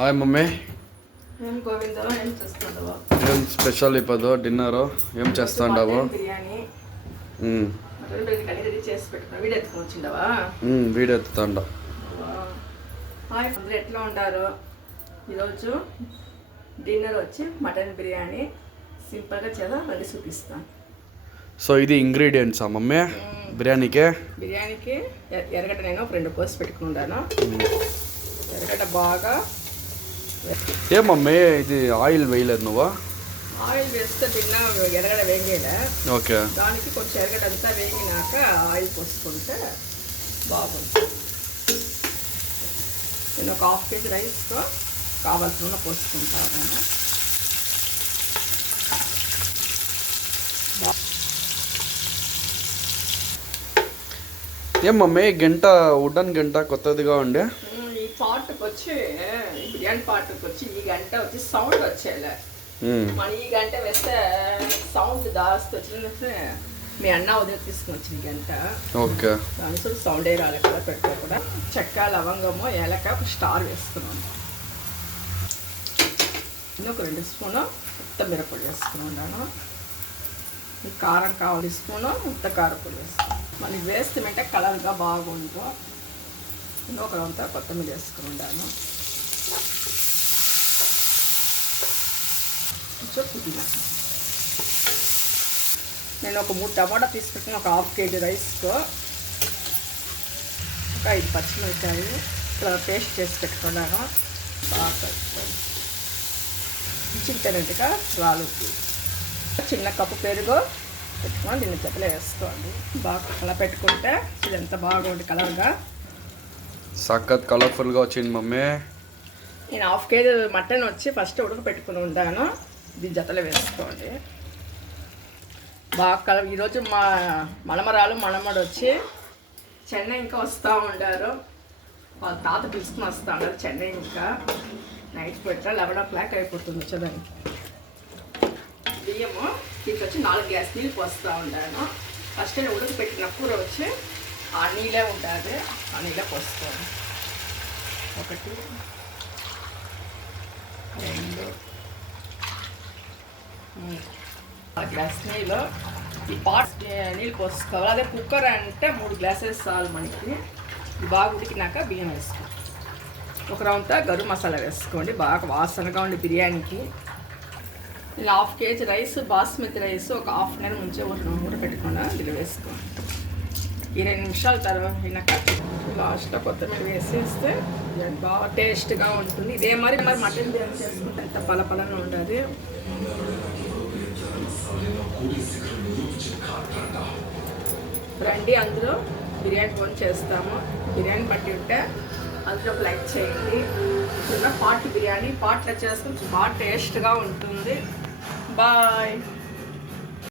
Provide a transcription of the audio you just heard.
Hi mummy. ఏం గోవిందో ఏం చేస్తుండవు? ఏం స్పెషల్ ఇప్పుడు డిన్నర్ ఏం చేస్తాండావు? బిర్యానీ. మటన్ బిర్యానీ కడిగి చేసి పెట్టుకున్నా. వీడియో ఎత్తుకొని వచ్చిండవా? వీడియో ఎత్తుతాండా. హాయ్ అందరూ ఎట్లా ఉంటారు? ఈరోజు డిన్నర్ వచ్చి మటన్ బిర్యానీ సింపుల్గా చేద్దాం మళ్ళీ చూపిస్తాను. సో ఇది ఇంగ్రీడియంట్సా మమ్మీ బిర్యానీకి? బిర్యానీకి ఎర్రగడ్డ నేను 2 కోసి పెట్టుకున్నాను. ఎర్రగడ్డ బాగా ఏ మమ్మీ ఇది ఆయిల్ వేయలేదు నువ్వు? ఆయిల్ వేస్తే తిన్న ఎర్రగడ్డ వేగేలే. ఓకే. దానికి కొంచెం ఎర్రగడ్డ అంతా వేగినాక ఆయిల్ పోసుకుంటే బాగుంటుంది. నేను ఒక 1/2 kg రైస్తో కావాల్సిన పోసుకుంటాను. ఏం మమ్మీ గంట వుడన్ గంట కొత్తదిగా ఉండే ఈ పాటుకు వచ్చి బిర్యానీ పాటుకు వచ్చి ఈ గంట వచ్చి సౌండ్ వచ్చేలే. మన ఈ గంట వేస్తే సౌండ్ దాస్తూ వచ్చిన మీ అన్న ఉదయం తీసుకుని వచ్చిన ఈ గంట. ఓకే. దాని సౌండ్ రాలే కదా పెడితే కూడా. చెక్క లవంగము ఏలక ఒక స్టార్ వేసుకున్నాను. ఒక 2 స్పూను ఉత్త మిరపొడి వేసుకున్నాను. ఈ కారం కావాలి స్పూను ఉత్త కారపొడి వేసుకున్నాను. మళ్ళీ వేస్తే కలర్గా బాగుంటుంది. ఒక అంతా కొత్తిమీర వేసుకున్నాను. కొంచెం పుదీనా. నేను ఒక 3 టమాటా తీసుకుంటున్న ఒక 1/2 kg రైస్తో. ఒక 5 పచ్చిమిరపకాయలు పేస్ట్ చేసి పెట్టుకున్నాను. బాగా కలుపుకోండి. చికెన్గా రాలుద్ది. చిన్న కప్పు పెరుగు పెట్టుకొని దీన్ని చెత్తలో వేసుకోండి. బాగా అలా పెట్టుకుంటే ఇది ఎంత బాగుంది కలర్గా. సఖత్ కలర్ఫుల్గా వచ్చింది మమ్మీ. నేను 1/2 kg మటన్ వచ్చి ఫస్ట్ ఉడక పెట్టుకుని ఉంటాను. దీని జతలో వేసుకోండి. బాగా కలర్. ఈరోజు మా మనమరాలు మనమడు వచ్చి చెన్నై ఇంకా వస్తూ ఉంటారు. వాళ్ళ తాత పిలుచుకుని వస్తూ ఉంటారు చెన్నై. ఇంకా నైట్ పెట్టా 11 o'clock అయిపోతుంది వచ్చేదానికి. బియ్యము దీనికి వచ్చి 4 గ్లాస్ నీళ్ళు పోస్తూ ఉంటాను. ఫస్ట్ నేను ఉడక పెట్టిన కూర వచ్చి ఆ నీళ్ళే ఉంటుంది. ఆ నీళ్ళే పోస్తాను. 1 2 3 గ్లాస్ నీళ్ళు. ఈ పాట్ నీళ్ళు పోసుకోవాలి. అదే కుక్కర్ అంటే 3 గ్లాసెస్ చాలు మనకి. బాగా ఉడికినాక బియ్యం వేసుకోండి. ఒక రౌండ్ గరం మసాలా వేసుకోండి. బాగా వాసనగా ఉండి బిర్యానీకి. నేను 1/2 kg రైస్ బాస్మతి రైస్ ఒక 1/2 an hour ముంచే ఊర పెట్టుకున్నా. దీన్ని వేసుకోండి. 20 నిమిషాల తర్వాత అయినాక లాస్ట్లో కొత్తిమీర వేసేస్తే బాగా టేస్ట్గా ఉంటుంది. ఇదే మరి మటన్ బిర్యానీ చేసుకుంటే ఎంత పలపలగా ఉంటుంది. రండి అందులో బిర్యానీ ఫోన్ చేస్తాము. బిర్యానీ పట్టి ఉంటే అందులో లైక్ చేయండి. పాట్ బిర్యానీ పాట్లో చేసుకుని బాగా టేస్ట్గా ఉంటుంది. బాయ్.